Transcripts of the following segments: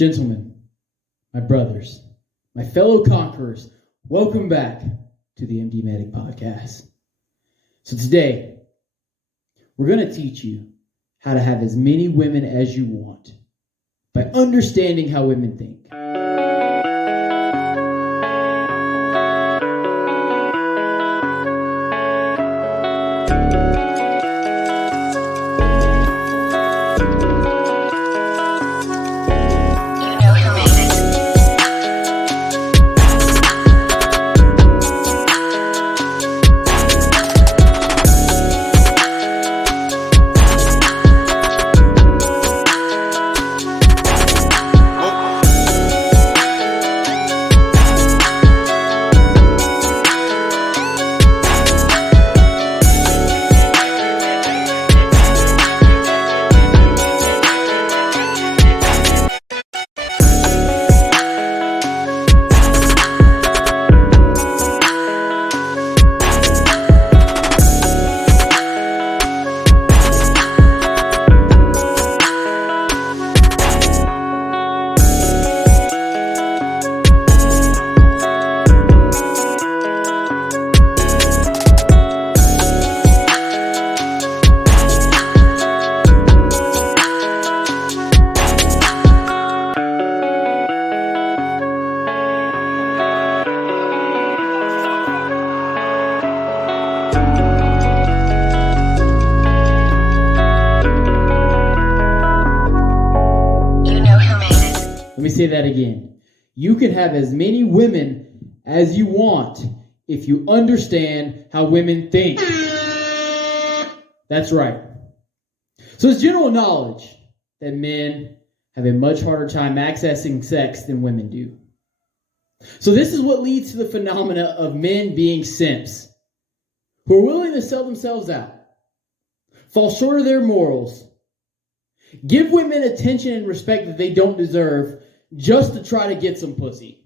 Gentlemen, my brothers, my fellow conquerors, welcome back to the MDmedic podcast. So today, we're going to teach you how to have as many women as you want by understanding how women think. Let me say that again. You can have as many women as you want if you understand how women think. That's right. So it's general knowledge that men have a much harder time accessing sex than women do. So this is what leads to the phenomena of men being simps, who are willing to sell themselves out, fall short of their morals, give women attention and respect that they don't deserve just to try to get some pussy.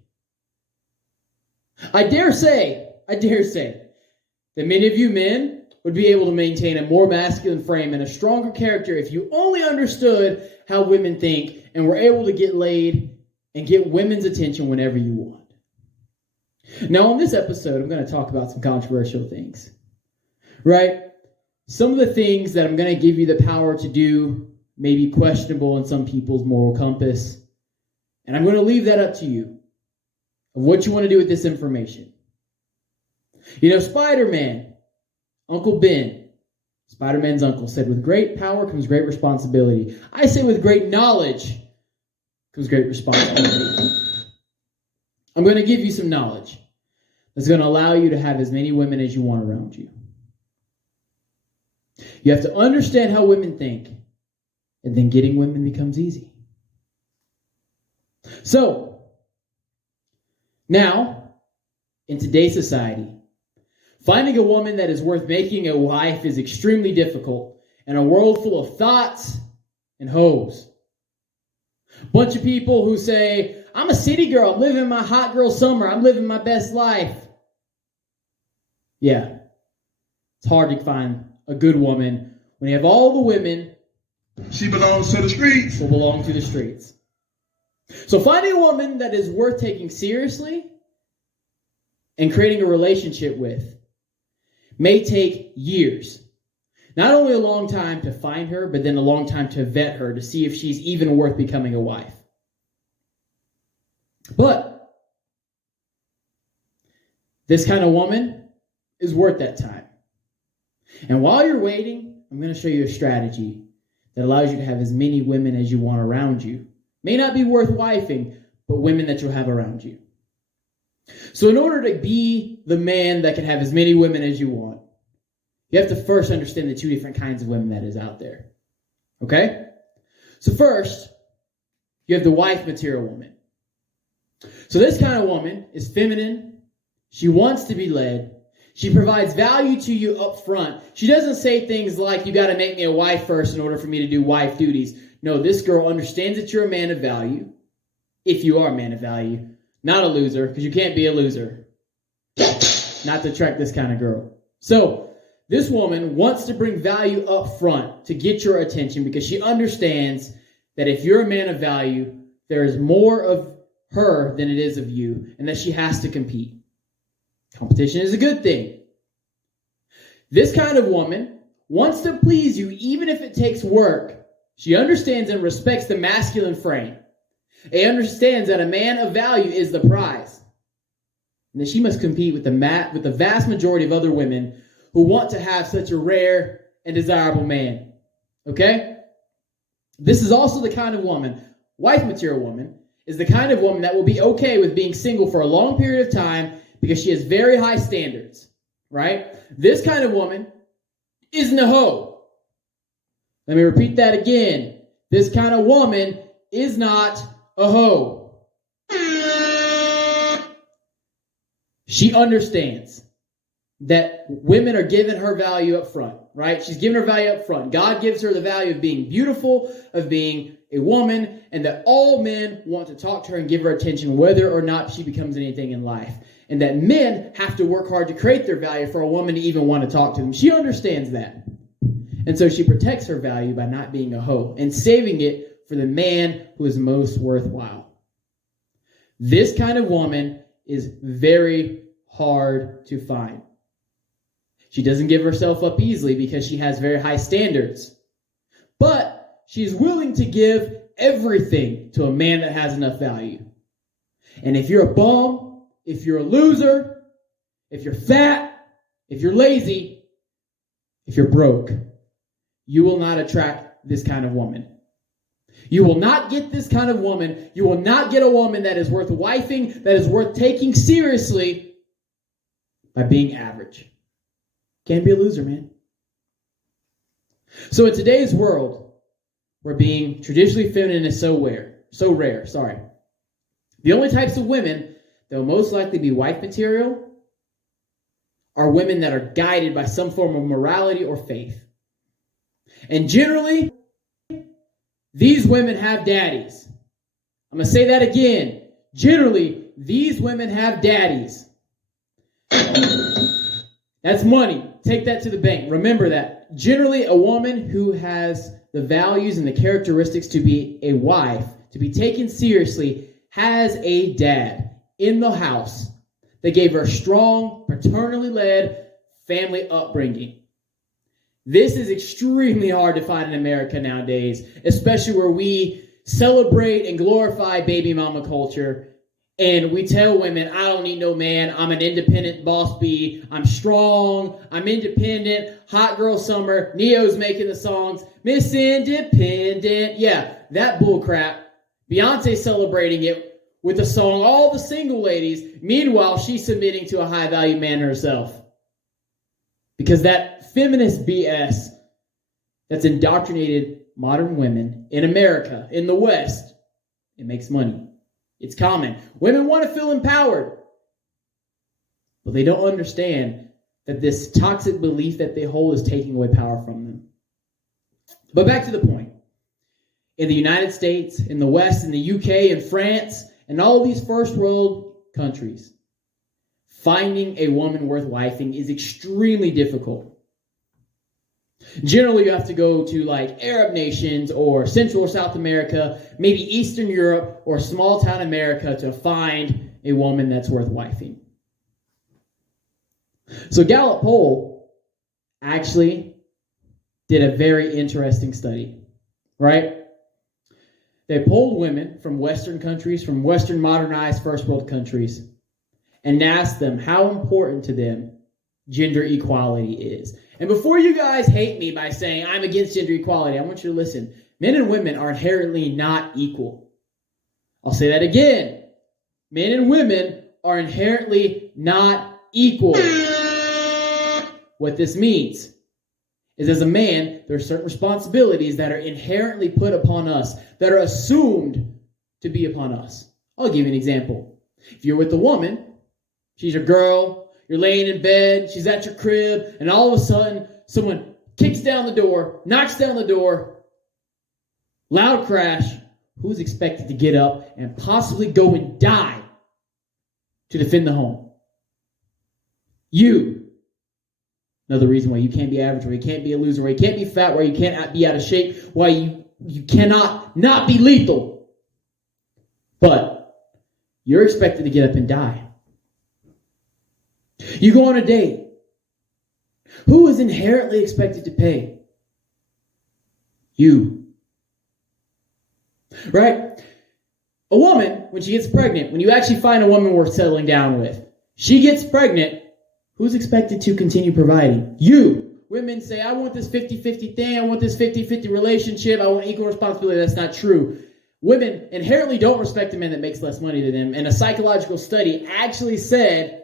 I dare say that many of you men would be able to maintain a more masculine frame and a stronger character if you only understood how women think and were able to get laid and get women's attention whenever you want. Now, on this episode, I'm going to talk about some controversial things, right? Some of the things that I'm going to give you the power to do may be questionable in some people's moral compass. And I'm going to leave that up to you of what you want to do with this information. You know, Spider-Man, Uncle Ben, Spider-Man's uncle, said, with great power comes great responsibility. I say with great knowledge comes great responsibility. I'm going to give you some knowledge that's going to allow you to have as many women as you want around you. You have to understand how women think, and then getting women becomes easy. So, now, in today's society, finding a woman that is worth making a wife is extremely difficult in a world full of thoughts and hoes. Bunch of people who say, I'm a city girl, I'm living my hot girl summer, I'm living my best life. Yeah, it's hard to find a good woman when you have all the women she belongs to the streets. Will belong to the streets. So finding a woman that is worth taking seriously and creating a relationship with may take years. Not only a long time to find her, but then a long time to vet her to see if she's even worth becoming a wife. But this kind of woman is worth that time. And while you're waiting, I'm going to show you a strategy that allows you to have as many women as you want around you. May not be worth wifing, but women that you'll have around you. So in order to be the man that can have as many women as you want, you have to first understand the two different kinds of women that is out there. Okay? So first, you have the wife material woman. So this kind of woman is feminine. She wants to be led. She provides value to you up front. She doesn't say things like, you got to make me a wife first in order for me to do wife duties. No, this girl understands that you're a man of value, if you are a man of value, not a loser, because you can't be a loser. Not to attract this kind of girl. So, this woman wants to bring value up front to get your attention because she understands that if you're a man of value, there is more of her than it is of you, and that she has to compete. Competition is a good thing. This kind of woman wants to please you even if it takes work. She understands and respects the masculine frame. It understands that a man of value is the prize. And that she must compete with the vast majority of other women who want to have such a rare and desirable man. Okay? This is also the kind of woman, wife material woman, is the kind of woman that will be okay with being single for a long period of time because she has very high standards. Right? This kind of woman isn't a hoe. Let me repeat that again. This kind of woman is not a hoe. She understands that women are giving her value up front, right? She's giving her value up front. God gives her the value of being beautiful, of being a woman, and that all men want to talk to her and give her attention whether or not she becomes anything in life. And that men have to work hard to create their value for a woman to even want to talk to them. She understands that. And so she protects her value by not being a hoe and saving it for the man who is most worthwhile. This kind of woman is very hard to find. She doesn't give herself up easily because she has very high standards. But she's willing to give everything to a man that has enough value. And if you're a bum, if you're a loser, if you're fat, if you're lazy, if you're broke, you will not attract this kind of woman. You will not get this kind of woman. You will not get a woman that is worth wifing, that is worth taking seriously by being average. Can't be a loser, man. So in today's world, where being traditionally feminine is so rare. The only types of women that will most likely be wife material are women that are guided by some form of morality or faith. And generally, these women have daddies. I'm going to say that again. Generally, these women have daddies. That's money. Take that to the bank. Remember that. Generally, a woman who has the values and the characteristics to be a wife, to be taken seriously, has a dad in the house that gave her a strong, paternally led family upbringing. This is extremely hard to find in America nowadays, especially where we celebrate and glorify baby mama culture. And we tell women, I don't need no man. I'm an independent boss bee. I'm strong. I'm independent. Hot girl summer. Neo's making the songs. Miss Independent. Yeah, that bull crap. Beyonce celebrating it with the song All the Single Ladies. Meanwhile, she's submitting to a high value man herself. Because that feminist BS that's indoctrinated modern women in America, in the West, it makes money. It's common. Women want to feel empowered. But they don't understand that this toxic belief that they hold is taking away power from them. But back to the point. In the United States, in the West, in the UK, in France, and all of these first world countries, finding a woman worth wifing is extremely difficult. Generally, you have to go to like Arab nations or Central or South America, maybe Eastern Europe or small town America to find a woman that's worth wifing. So Gallup poll actually did a very interesting study, right? They polled women from Western countries, from Western modernized first world countries, and asked them how important to them gender equality is. And before you guys hate me by saying I'm against gender equality, I want you to listen. Men and women are inherently not equal. I'll say that again. Men and women are inherently not equal. What this means is as a man, there are certain responsibilities that are inherently put upon us, that are assumed to be upon us. I'll give you an example. If you're with a woman, she's your girl, you're laying in bed, she's at your crib, and all of a sudden, someone kicks down the door, knocks down the door, loud crash. Who's expected to get up and possibly go and die to defend the home? You. Another reason why you can't be average, why you can't be a loser, why you can't be fat, why you can't be out of shape, why you cannot not be lethal. But you're expected to get up and die. You go on a date. Who is inherently expected to pay? You. Right? A woman, when she gets pregnant, when you actually find a woman worth settling down with, she gets pregnant, who's expected to continue providing? You. Women say, I want this 50-50 thing, I want this 50-50 relationship, I want equal responsibility. That's not true. Women inherently don't respect a man that makes less money than them, and a psychological study actually said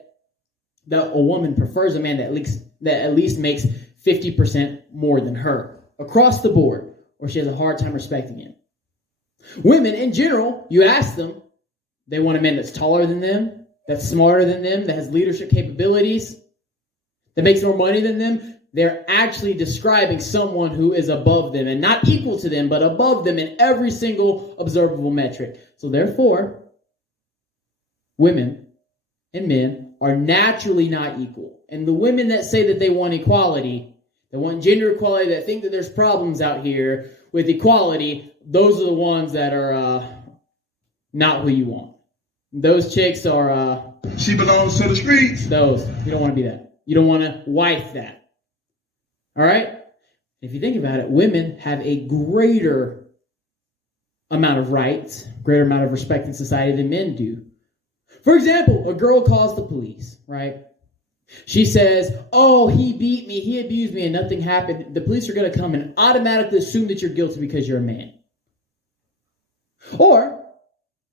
that a woman prefers a man that at least makes 50% more than her, across the board, or she has a hard time respecting him. Women, in general, you ask them, they want a man that's taller than them, that's smarter than them, that has leadership capabilities, that makes more money than them. They're actually describing someone who is above them, and not equal to them, but above them in every single observable metric. So therefore, women and men are naturally not equal. And the women that say that they want equality, that want gender equality, that think that there's problems out here with equality, those are the ones that are not who you want. Those chicks are... she belongs to the streets. Those. You don't want to be that. You don't want to wife that. All right? If you think about it, women have a greater amount of rights, greater amount of respect in society than men do. For example, a girl calls the police, right? She says, oh, he beat me, he abused me, and nothing happened. The police are going to come and automatically assume that you're guilty because you're a man. Or,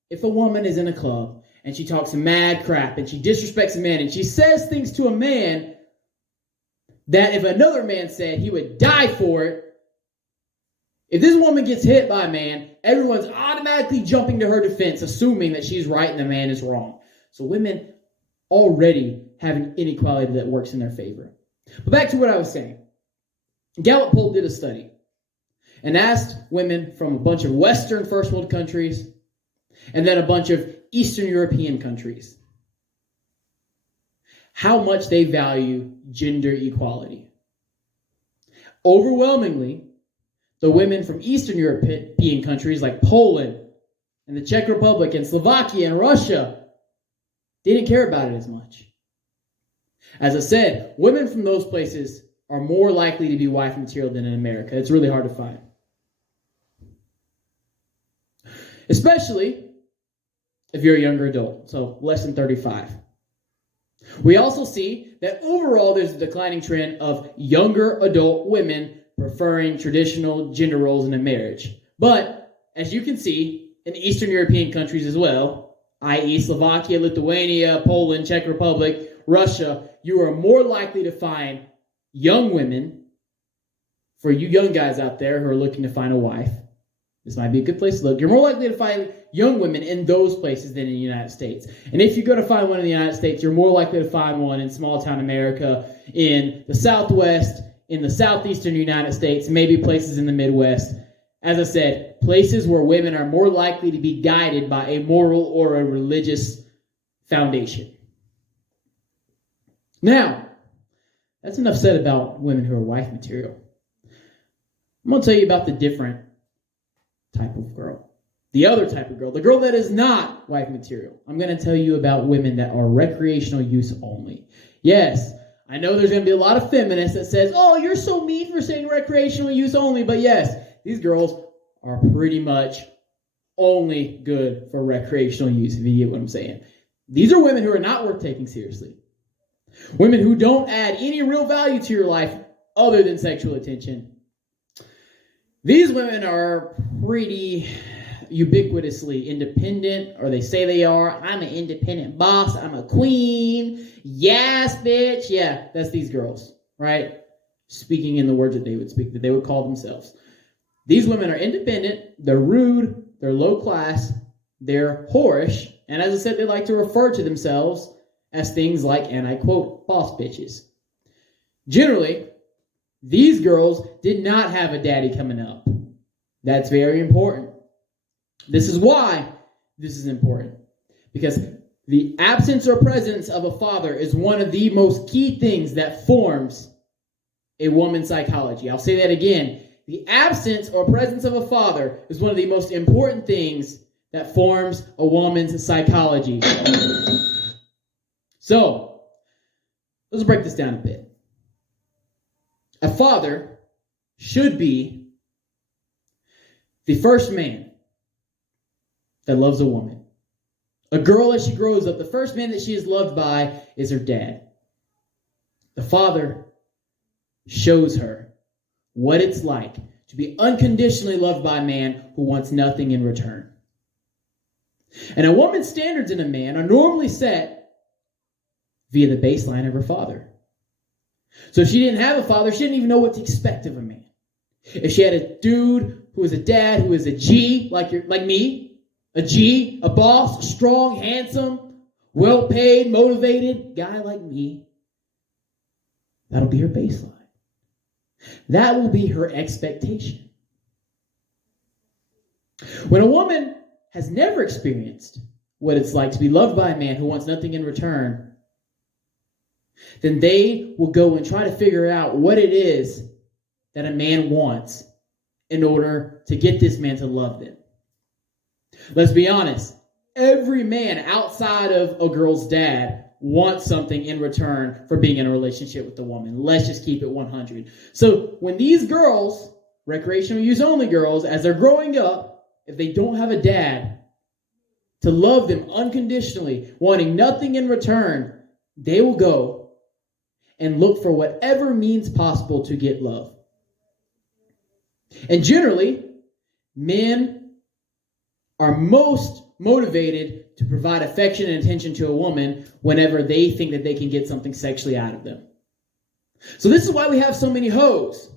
if a woman is in a club and she talks mad crap and she disrespects a man and she says things to a man that if another man said he would die for it, if this woman gets hit by a man, everyone's automatically jumping to her defense, assuming that she's right and the man is wrong. So women already have an inequality that works in their favor. But back to what I was saying. Gallup poll did a study and asked women from a bunch of Western first world countries and then a bunch of Eastern European countries how much they value gender equality. Overwhelmingly, the women from Eastern European countries like Poland and the Czech Republic and Slovakia and Russia didn't care about it as much. As I said, women from those places are more likely to be wife material than in America. It's really hard to find. Especially if you're a younger adult, so less than 35. We also see that overall there's a declining trend of younger adult women preferring traditional gender roles in a marriage. But, as you can see, in Eastern European countries as well, i.e. Slovakia, Lithuania, Poland, Czech Republic, Russia, you are more likely to find young women, for you young guys out there who are looking to find a wife, this might be a good place to look. You're more likely to find young women in those places than in the United States. And if you go to find one in the United States, you're more likely to find one in small town America, in the Southwest, in the Southeastern United States, maybe places in the Midwest. As I said, places where women are more likely to be guided by a moral or a religious foundation. Now, that's enough said about women who are wife material. I'm going to tell you about the different type of girl. The other type of girl, the girl that is not wife material. I'm going to tell you about women that are recreational use only. Yes, I know there's going to be a lot of feminists that says, oh, you're so mean for saying recreational use only. But yes, these girls are pretty much only good for recreational use, if you get what I'm saying. These are women who are not worth taking seriously. Women who don't add any real value to your life other than sexual attention. These women are pretty ubiquitously independent, or they say they are. I'm an independent boss. I'm a queen. Yes, bitch. Yeah, that's these girls, right? Speaking in the words that they would speak, that they would call themselves. These women are independent. They're rude. They're low class. They're whorish. And as I said, they like to refer to themselves as things like, and I quote, boss bitches. Generally, these girls did not have a daddy coming up. That's very important. This is why this is important. Because the absence or presence of a father is one of the most key things that forms a woman's psychology. I'll say that again. The absence or presence of a father is one of the most important things that forms a woman's psychology. So, let's break this down a bit. A father should be the first man that loves a woman. A girl, as she grows up, the first man that she is loved by is her dad. The father shows her what it's like to be unconditionally loved by a man who wants nothing in return. And a woman's standards in a man are normally set via the baseline of her father. So if she didn't have a father, she didn't even know what to expect of a man. If she had a dude who was a dad, who was a G, like me, a G, a boss, strong, handsome, well-paid, motivated guy like me, that'll be her baseline. That will be her expectation. When a woman has never experienced what it's like to be loved by a man who wants nothing in return, then they will go and try to figure out what it is that a man wants in order to get this man to love them. Let's be honest. Every man outside of a girl's dad wants something in return for being in a relationship with a woman. Let's just keep it 100. So when these girls, recreational use only girls, as they're growing up, if they don't have a dad to love them unconditionally, wanting nothing in return, they will go and look for whatever means possible to get love. And generally, men are most motivated to provide affection and attention to a woman whenever they think that they can get something sexually out of them. So this is why we have so many hoes,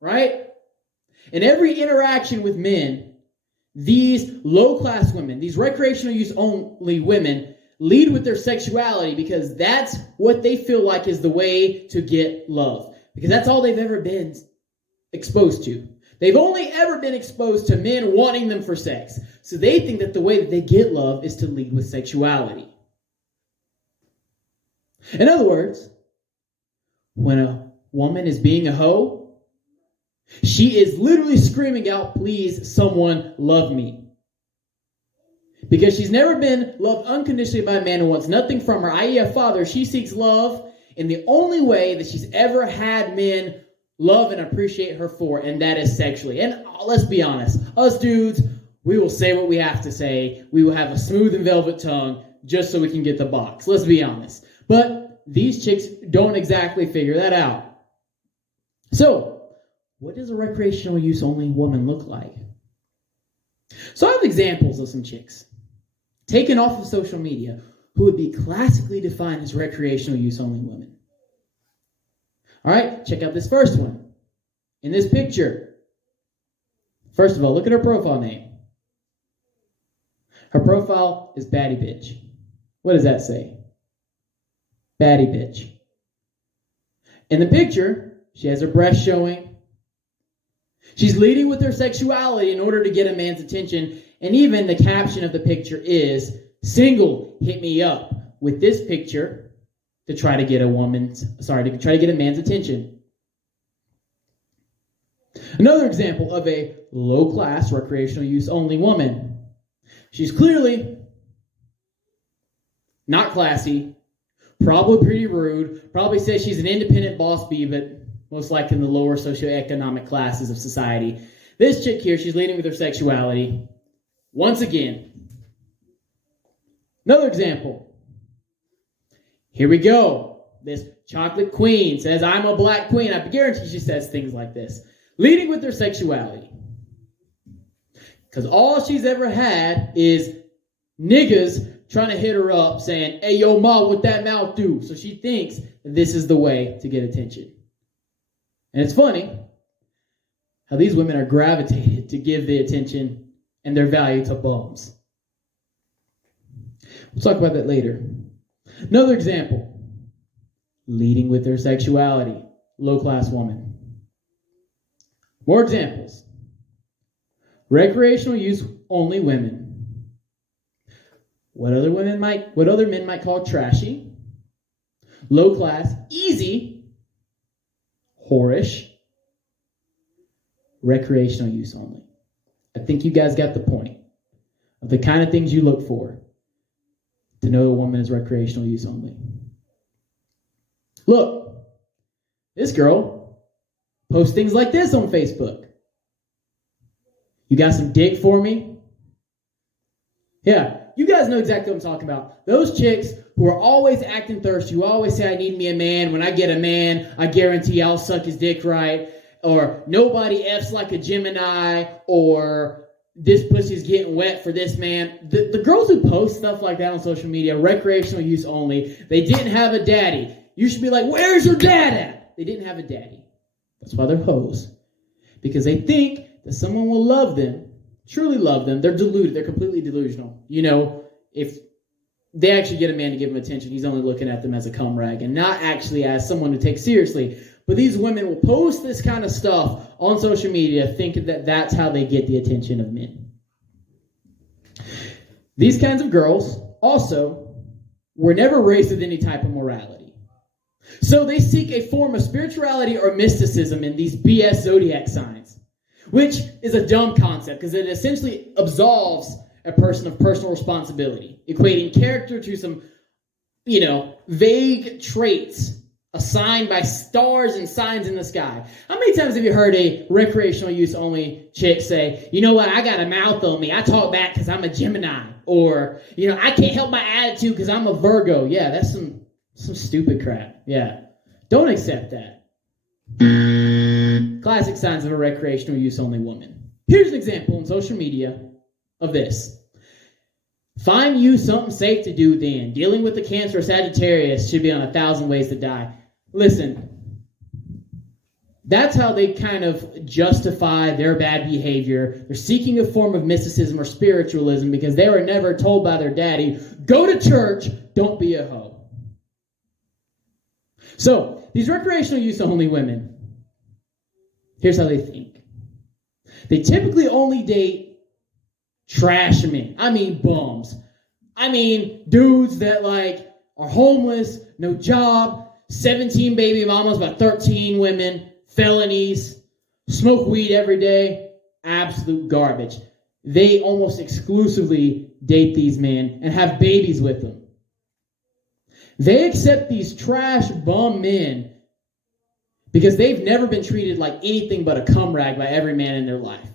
right? In every interaction with men, these low-class women, these recreational use only women, lead with their sexuality because that's what they feel like is the way to get love. Because that's all they've ever been exposed to. They've only ever been exposed to men wanting them for sex. So they think that the way that they get love is to lead with sexuality. In other words, when a woman is being a hoe, she is literally screaming out, "Please, someone love me." Because she's never been loved unconditionally by a man who wants nothing from her, i.e. a father. She seeks love in the only way that she's ever had men love and appreciate her for, and that is sexually. And let's be honest, us dudes, we will say what we have to say. We will have a smooth and velvet tongue just so we can get the box. Let's be honest. But these chicks don't exactly figure that out. So, what does a recreational use only woman look like? So I have examples of some chicks taken off of social media who would be classically defined as recreational use only women. All right, check out this first one. In this picture, first of all, look at her profile name. Her profile is Baddie Bitch. What does that say? Baddie Bitch. In the picture, she has her breast showing. She's leading with her sexuality in order to get a man's attention. And even the caption of the picture is, "Single, hit me up," with this picture to try to get a man's attention. Another example of a low-class recreational use only woman. She's clearly not classy, probably pretty rude, probably says she's an independent boss bee, but most likely in the lower socioeconomic classes of society. This chick here, she's leading with her sexuality. Once again. Another example. Here we go. This chocolate queen says, "I'm a black queen." I guarantee she says things like this. Leading with her sexuality. Because all she's ever had is niggas trying to hit her up saying, "Hey, yo, ma, what that mouth do?" So she thinks that this is the way to get attention. And it's funny how these women are gravitated to give the attention and their value to bums. We'll talk about that later. Another example. Leading with their sexuality. Low-class woman. More examples. Recreational use only women. What other men might call trashy. Low-class, easy, whorish. Recreational use only. I think you guys got the point. of the kind of things you look for to know a woman is recreational use only. Look, this girl posts things like this on Facebook. You got some dick for me? Yeah, you guys know exactly what I'm talking about. Those chicks who are always acting thirsty, who always say, I need me a man. When I get a man, I guarantee I'll suck his dick right. Or nobody F's like a Gemini. Or this pussy's getting wet for this man. The girls who post stuff like that on social media, recreational use only, they didn't have a daddy. You should be like, where's your dad at? They didn't have a daddy. That's why they're hoes. Because they think that someone will love them, truly love them. They're deluded. They're completely delusional. You know, if they actually get a man to give them attention, he's only looking at them as a cum rag and not actually as someone to take seriously. But these women will post this kind of stuff on social media thinking that that's how they get the attention of men. These kinds of girls also were never raised with any type of morality. So they seek a form of spirituality or mysticism in these BS zodiac signs, which is a dumb concept because it essentially absolves a person of personal responsibility, equating character to some, vague traits assigned by stars and signs in the sky. How many times have you heard a recreational use only chick say, you know what, I got a mouth on me. I talk back because I'm a Gemini. Or, I can't help my attitude because I'm a Virgo. Yeah, that's some stupid crap. Yeah. Don't accept that. Classic signs of a recreational use only woman. Here's an example on social media of this. Find you something safe to do then. Dealing with the Cancer or Sagittarius should be on 1,000 ways to die. Listen, that's how they kind of justify their bad behavior. They're seeking a form of mysticism or spiritualism because they were never told by their daddy, go to church, don't be a hoe. So, these recreational use only women, here's how they think. They typically only date trash men. I mean bums. I mean dudes that are homeless, no job, 17 baby mamas by 13 women, felonies, smoke weed every day, absolute garbage. They almost exclusively date these men and have babies with them. They accept these trash bum men because they've never been treated like anything but a cum rag by every man in their life.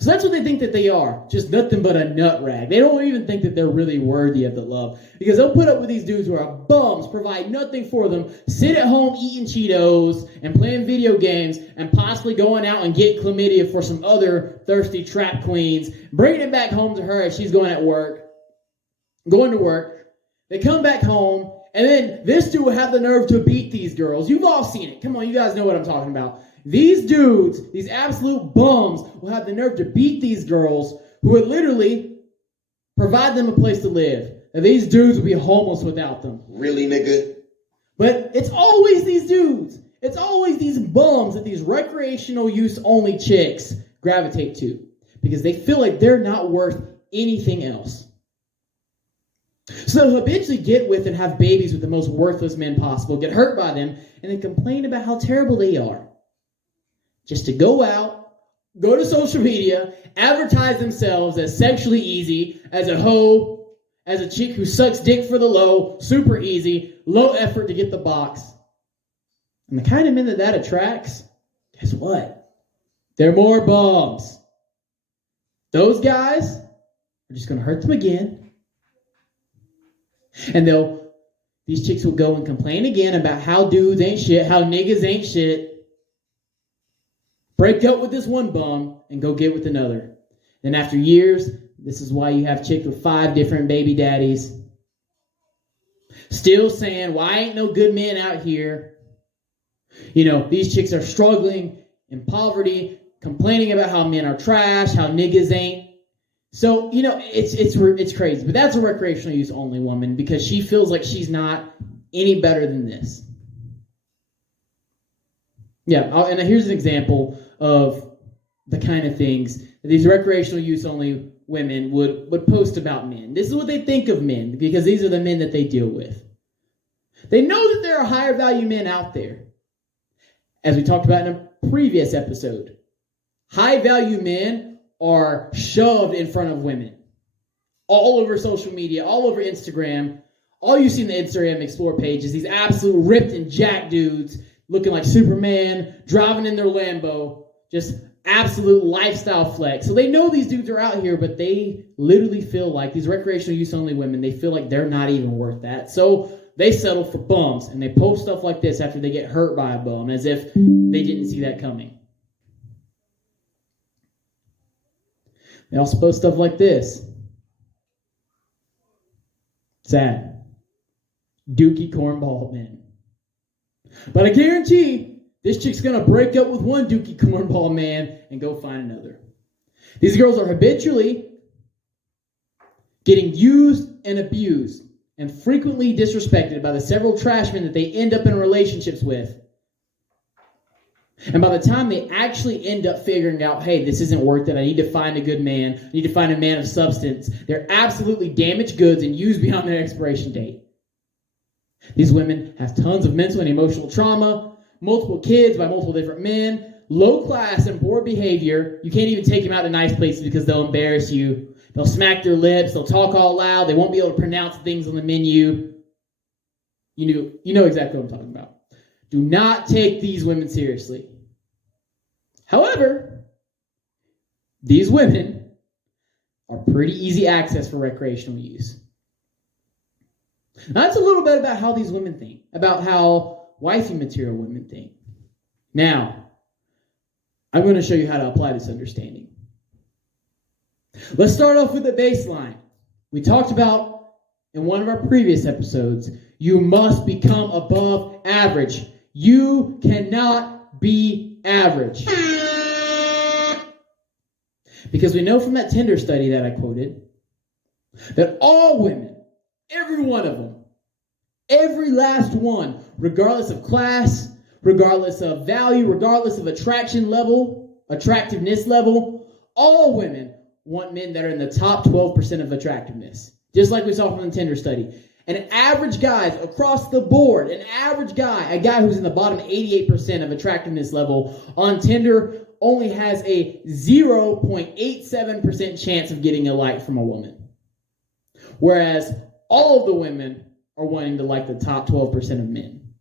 So that's what they think that they are, just nothing but a nut rag. They don't even think that they're really worthy of the love because they'll put up with these dudes who are bums, provide nothing for them, sit at home eating Cheetos and playing video games and possibly going out and getting chlamydia for some other thirsty trap queens, bringing it back home to her as she's going to work. They come back home, and then this dude will have the nerve to beat these girls. You've all seen it. Come on, you guys know what I'm talking about. These dudes, these absolute bums, will have the nerve to beat these girls who would literally provide them a place to live. And these dudes will be homeless without them. Really, nigga? But it's always these dudes. It's always these bums that these recreational use only chicks gravitate to because they feel like they're not worth anything else. So they'll habitually get with and have babies with the most worthless men possible, get hurt by them, and then complain about how terrible they are. Just to go out, go to social media, advertise themselves as sexually easy, as a hoe, as a chick who sucks dick for the low, super easy, low effort to get the box. And the kind of men that attracts, guess what? They're more bums. Those guys are just going to hurt them again. And these chicks will go and complain again about how dudes ain't shit, how niggas ain't shit. Break up with this one bum and go get with another. Then after years, this is why you have chicks with 5 different baby daddies. Still saying, why ain't no good men out here? These chicks are struggling in poverty, complaining about how men are trash, how niggas ain't. So, it's crazy. But that's a recreational use only woman because she feels like she's not any better than this. Yeah, and here's an example of the kind of things that these recreational use only women would post about men. This is what they think of men because these are the men that they deal with. They know that there are higher value men out there. As we talked about in a previous episode, high value men are shoved in front of women. All over social media, all over Instagram. All you see in the Instagram Explore page is these absolute ripped and jacked dudes looking like Superman, driving in their Lambo, just absolute lifestyle flex. So they know these dudes are out here, but they literally feel like, these recreational use only women, they feel like they're not even worth that. So they settle for bums, and they post stuff like this after they get hurt by a bum, as if they didn't see that coming. They also post stuff like this. Sad. Dookie cornball men. But I guarantee this chick's going to break up with one dookie cornball man and go find another. These girls are habitually getting used and abused and frequently disrespected by the several trash men that they end up in relationships with. And by the time they actually end up figuring out, hey, this isn't worth it, I need to find a good man, I need to find a man of substance, they're absolutely damaged goods and used beyond their expiration date. These women have tons of mental and emotional trauma, multiple kids by multiple different men, low class and poor behavior. You can't even take them out to nice places because they'll embarrass you. They'll smack their lips, they'll talk all loud, they won't be able to pronounce things on the menu. You know exactly what I'm talking about. Do not take these women seriously. However, these women are pretty easy access for recreational use. Now, that's a little bit about how these women think, about how wifey material women think. Now, I'm going to show you how to apply this understanding. Let's start off with the baseline. We talked about in one of our previous episodes, you must become above average. You cannot be average. Because we know from that Tinder study that I quoted that all women, every one of them, every last one, regardless of class, regardless of value, regardless of attractiveness level, all women want men that are in the top 12% of attractiveness. Just like we saw from the Tinder study. And average guys across the board, a guy who's in the bottom 88% of attractiveness level on Tinder only has a 0.87% chance of getting a like from a woman. Whereas all of the women are wanting to like the top 12% of men.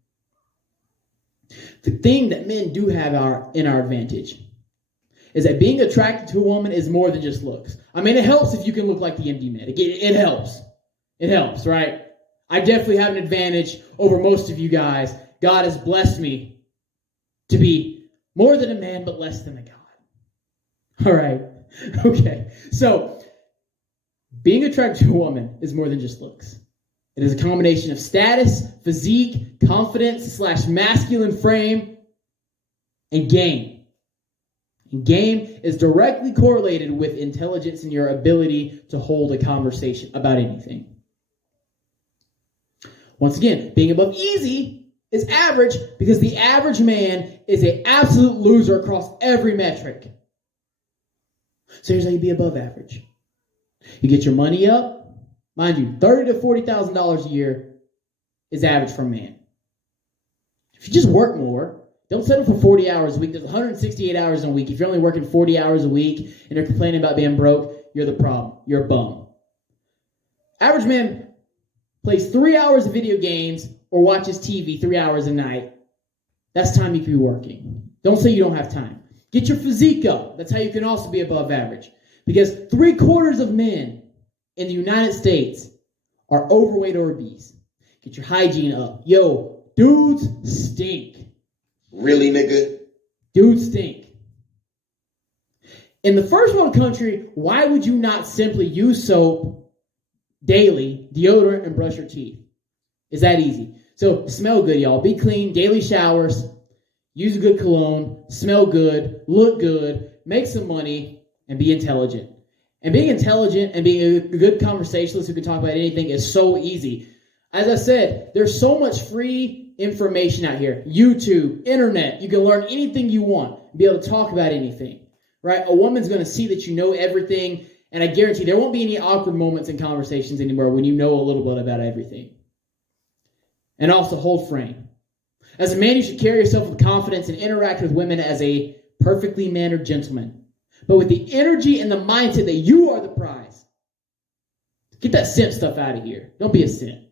The thing that men do have in our advantage is that being attracted to a woman is more than just looks. I mean, it helps if you can look like the MDmedic. It helps. It helps, right? I definitely have an advantage over most of you guys. God has blessed me to be more than a man, but less than a God. All right. Okay. So, being attracted to a woman is more than just looks. It is a combination of status, physique, confidence / masculine frame, and game. And game is directly correlated with intelligence and your ability to hold a conversation about anything. Once again, being above easy is average because the average man is an absolute loser across every metric. So here's how you be above average. You get your money up. Mind you, $30,000 to $40,000 a year is average for a man. If you just work more, don't settle for 40 hours a week. There's 168 hours in a week. If you're only working 40 hours a week and you're complaining about being broke, you're the problem. You're a bum. Average man plays 3 hours of video games or watches TV 3 hours a night. That's time you could be working. Don't say you don't have time. Get your physique up. That's how you can also be above average. Because 3/4 of men in the United States are overweight or obese. Get your hygiene up. Yo, dudes stink. Really, nigga? Dudes stink. In the first world country, why would you not simply use soap daily, deodorant, and brush your teeth? It's that easy. So smell good, y'all. Be clean, daily showers, use a good cologne, smell good, look good, make some money, and be intelligent. And being intelligent and being a good conversationalist who can talk about anything is so easy. As I said, there's so much free information out here. YouTube, internet, you can learn anything you want, be able to talk about anything, right? A woman's going to see that you know everything, and I guarantee there won't be any awkward moments in conversations anymore when you know a little bit about everything. And also hold frame. As a man, you should carry yourself with confidence and interact with women as a perfectly mannered gentleman. but with the energy and the mindset that you are the prize. Get that simp stuff out of here. Don't be a simp.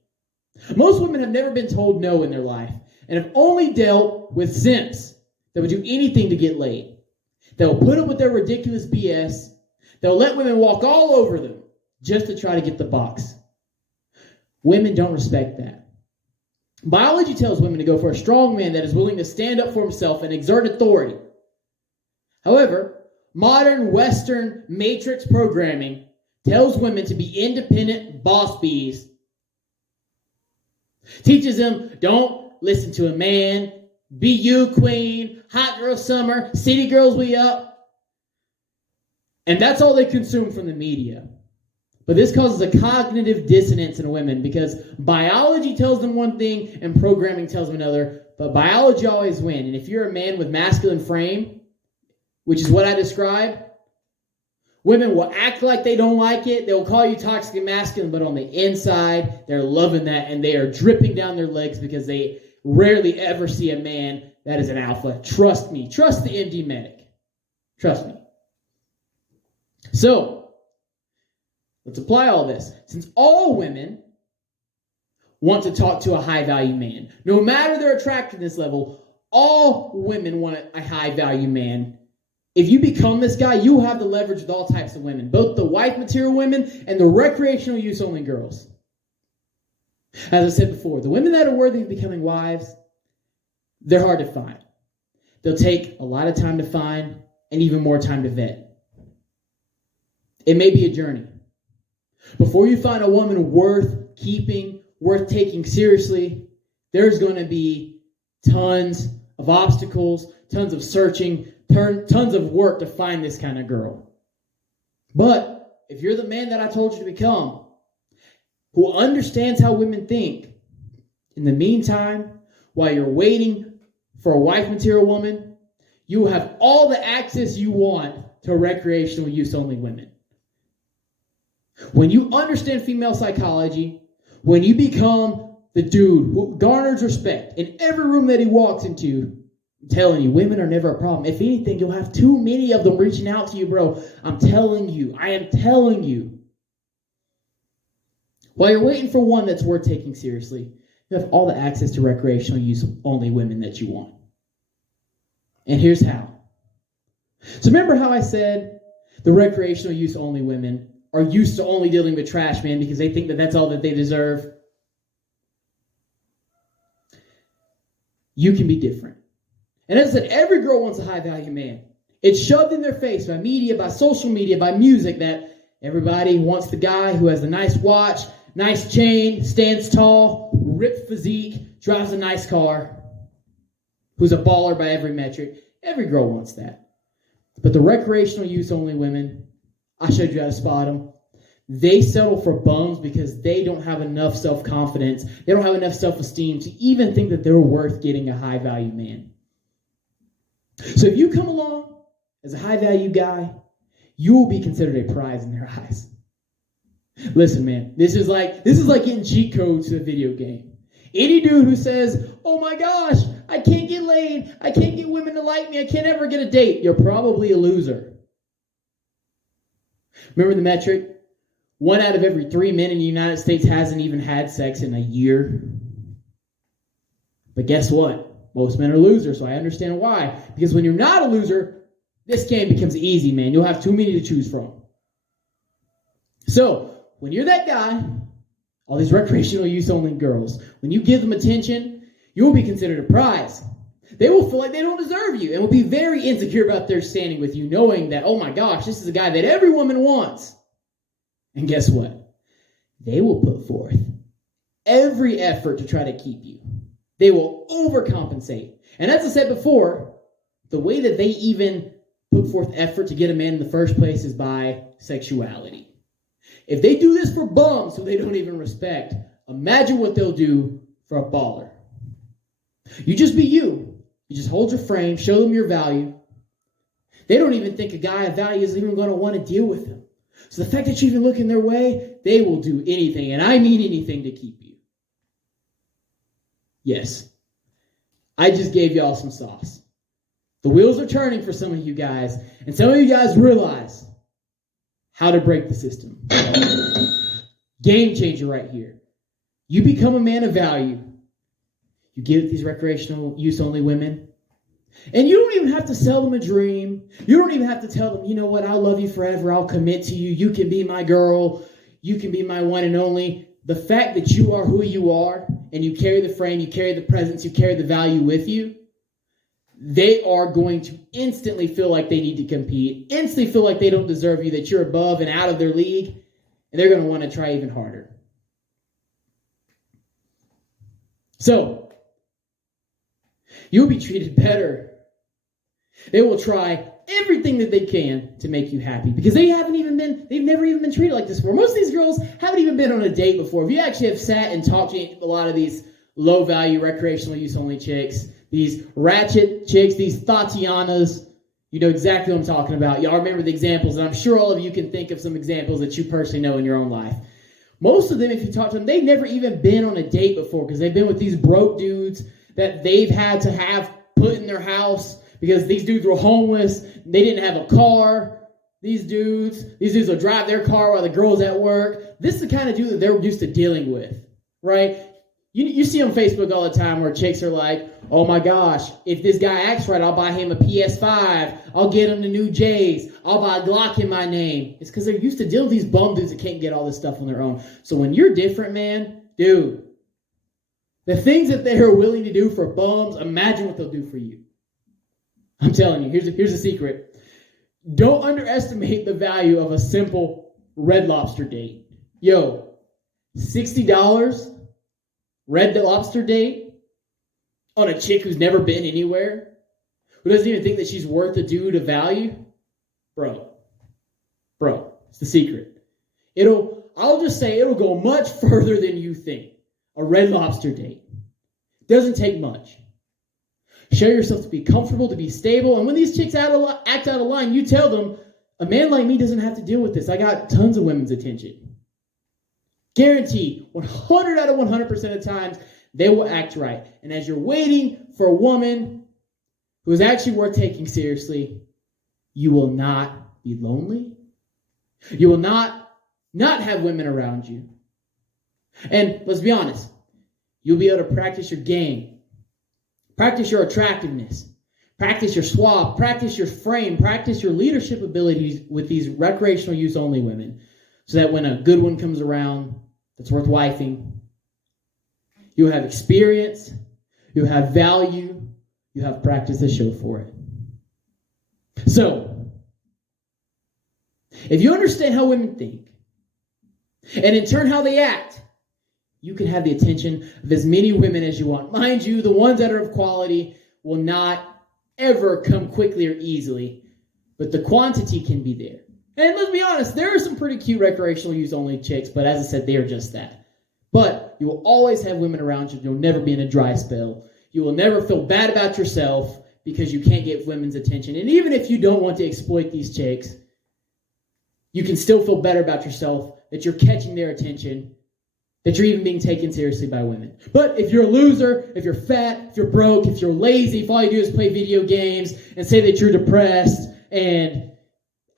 Most women have never been told no in their life and have only dealt with simps that would do anything to get laid. They'll put up with their ridiculous BS. They'll let women walk all over them just to try to get the box. Women don't respect that. Biology tells women to go for a strong man that is willing to stand up for himself and exert authority. However, modern Western matrix programming tells women to be independent boss bees. Teaches them, don't listen to a man, be you queen, hot girl summer, city girls we up. And that's all they consume from the media. But this causes a cognitive dissonance in women because biology tells them one thing and programming tells them another. But biology always wins. And if you're a man with masculine frame, which is what I described, women will act like they don't like it. They'll call you toxic and masculine, but on the inside, they're loving that and they are dripping down their legs because they rarely ever see a man that is an alpha. Trust me. Trust the MDmedic. Trust me. So, let's apply all this. Since all women want to talk to a high-value man, no matter their attractiveness level, all women want a high-value man. If you become this guy, you have the leverage with all types of women, both the wife material women and the recreational use only girls. As I said before, the women that are worthy of becoming wives, they're hard to find. They'll take a lot of time to find and even more time to vet. It may be a journey. Before you find a woman worth keeping, worth taking seriously, there's going to be tons of obstacles, tons of searching, tons of work to find this kind of girl. But if you're the man that I told you to become, who understands how women think, in the meantime, while you're waiting for a wife material woman, you will have all the access you want to recreational use only women. When you understand female psychology, when you become the dude who garners respect in every room that he walks into, I'm telling you, women are never a problem. If anything, you'll have too many of them reaching out to you, bro. I'm telling you. I am telling you. While you're waiting for one that's worth taking seriously, you have all the access to recreational use only women that you want. And here's how. So remember how I said the recreational use only women are used to only dealing with trash men because they think that that's all that they deserve? You can be different. And as I said, every girl wants a high-value man. It's shoved in their face by media, by social media, by music that everybody wants the guy who has a nice watch, nice chain, stands tall, ripped physique, drives a nice car, who's a baller by every metric. Every girl wants that. But the recreational use only women, I showed you how to spot them. They settle for bums because they don't have enough self-confidence. They don't have enough self-esteem to even think that they're worth getting a high-value man. So if you come along as a high-value guy, you will be considered a prize in their eyes. Listen, man, this is like getting cheat codes to a video game. Any dude who says, oh my gosh, I can't get laid, I can't get women to like me, I can't ever get a date, you're probably a loser. Remember the metric? 1 out of every 3 men in the United States hasn't even had sex in a year. But guess what? Most men are losers, so I understand why. Because when you're not a loser, this game becomes easy, man. You'll have too many to choose from. So, when you're that guy, all these recreational use only girls, when you give them attention, you will be considered a prize. They will feel like they don't deserve you and will be very insecure about their standing with you, knowing that, oh my gosh, this is a guy that every woman wants. And guess what? They will put forth every effort to try to keep you. They will overcompensate. And as I said before, the way that they even put forth effort to get a man in the first place is by sexuality. If they do this for bums who they don't even respect, imagine what they'll do for a baller. You just be you. You just hold your frame, show them your value. They don't even think a guy of value is even going to want to deal with them. So the fact that you even look in their way, they will do anything, and I mean anything, to keep you. Yes, I just gave y'all some sauce. The wheels are turning for some of you guys, and some of you guys realize how to break the system. Game changer right here. You become a man of value. You get these recreational use only women, and you don't even have to sell them a dream. You don't even have to tell them, you know what, I'll love you forever. I'll commit to you. You can be my girl. You can be my one and only. The fact that you are who you are, and you carry the frame, you carry the presence, you carry the value with you, they are going to instantly feel like they need to compete, instantly feel like they don't deserve you, that you're above and out of their league, and they're going to want to try even harder. So, you'll be treated better. They will try everything that they can to make you happy because they've never even been treated like this before. Most of these girls haven't even been on a date before. If you actually have sat and talked to a lot of these low-value, recreational use only chicks, these ratchet chicks, these Tatianas, you know exactly what I'm talking about. Y'all remember the examples, and I'm sure all of you can think of some examples that you personally know in your own life. Most of them, if you talk to them, they've never even been on a date before because they've been with these broke dudes that they've had to have put in their house because these dudes were homeless. They didn't have a car. These dudes will drive their car while the girl's at work. This is the kind of dude that they're used to dealing with, right? You see on Facebook all the time where chicks are like, oh my gosh, if this guy acts right, I'll buy him a PS5. I'll get him the new J's. I'll buy a Glock in my name. It's because they're used to dealing with these bum dudes that can't get all this stuff on their own. So when you're different, man, dude, the things that they are willing to do for bums, imagine what they'll do for you. I'm telling you, here's a secret. Don't underestimate the value of a simple Red Lobster date. Yo, $60 Red Lobster date on a chick who's never been anywhere, who doesn't even think that she's worth a dude of value? Bro, it's the secret. I'll just say it'll go much further than you think. A Red Lobster date. Doesn't take much. Show yourself to be comfortable, to be stable, and when these chicks act out of line, you tell them, a man like me doesn't have to deal with this. I got tons of women's attention. Guaranteed, 100 out of 100% of the times, they will act right. And as you're waiting for a woman who is actually worth taking seriously, you will not be lonely. You will not have women around you. And let's be honest, you'll be able to practice your game, practice your attractiveness, practice your swab, practice your frame, practice your leadership abilities with these recreational use only women, so that when a good one comes around that's worth wifing, you have experience, you have value, you have practice to show for it. So, if you understand how women think, and in turn how they act, you can have the attention of as many women as you want. Mind you, the ones that are of quality will not ever come quickly or easily, but the quantity can be there. And let's be honest, there are some pretty cute recreational use only chicks, but as I said, they are just that. But you will always have women around you. You'll never be in a dry spell. You will never feel bad about yourself because you can't get women's attention. And even if you don't want to exploit these chicks, you can still feel better about yourself that you're catching their attention, that you're even being taken seriously by women. But if you're a loser, if you're fat, if you're broke, if you're lazy, if all you do is play video games and say that you're depressed and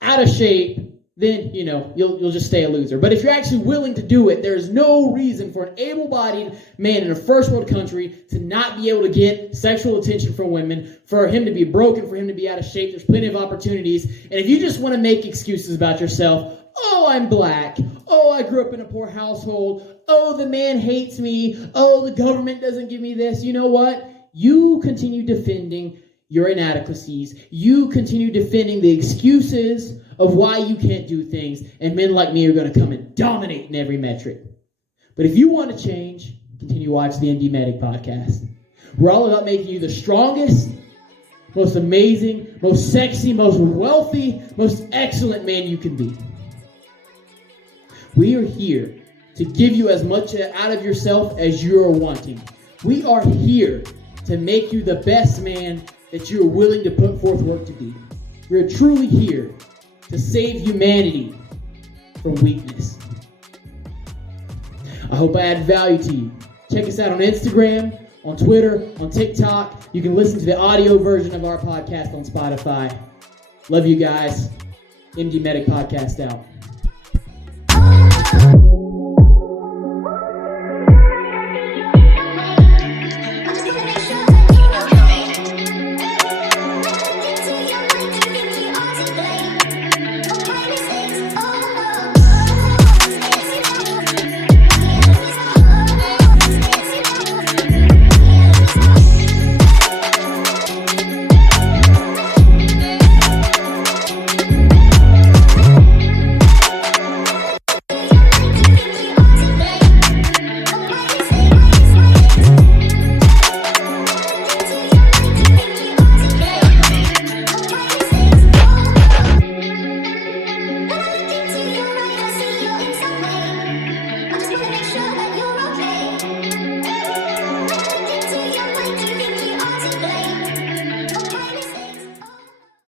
out of shape, then, you'll just stay a loser. But if you're actually willing to do it, there's no reason for an able-bodied man in a first world country to not be able to get sexual attention from women, for him to be broken, for him to be out of shape. There's plenty of opportunities. And if you just want to make excuses about yourself, oh, I'm black. Oh, I grew up in a poor household. Oh, the man hates me. Oh, the government doesn't give me this. You know what? You continue defending your inadequacies. You continue defending the excuses of why you can't do things, and men like me are going to come and dominate in every metric. But if you want to change, continue watching the MDmedic podcast. We're all about making you the strongest, most amazing, most sexy, most wealthy, most excellent man you can be. We are here to give you as much out of yourself as you are wanting. We are here to make you the best man that you are willing to put forth work to be. We are truly here to save humanity from weakness. I hope I added value to you. Check us out on Instagram. on Twitter, on TikTok. You can listen to the audio version of our podcast on Spotify. Love you guys. MDmedic Podcast out.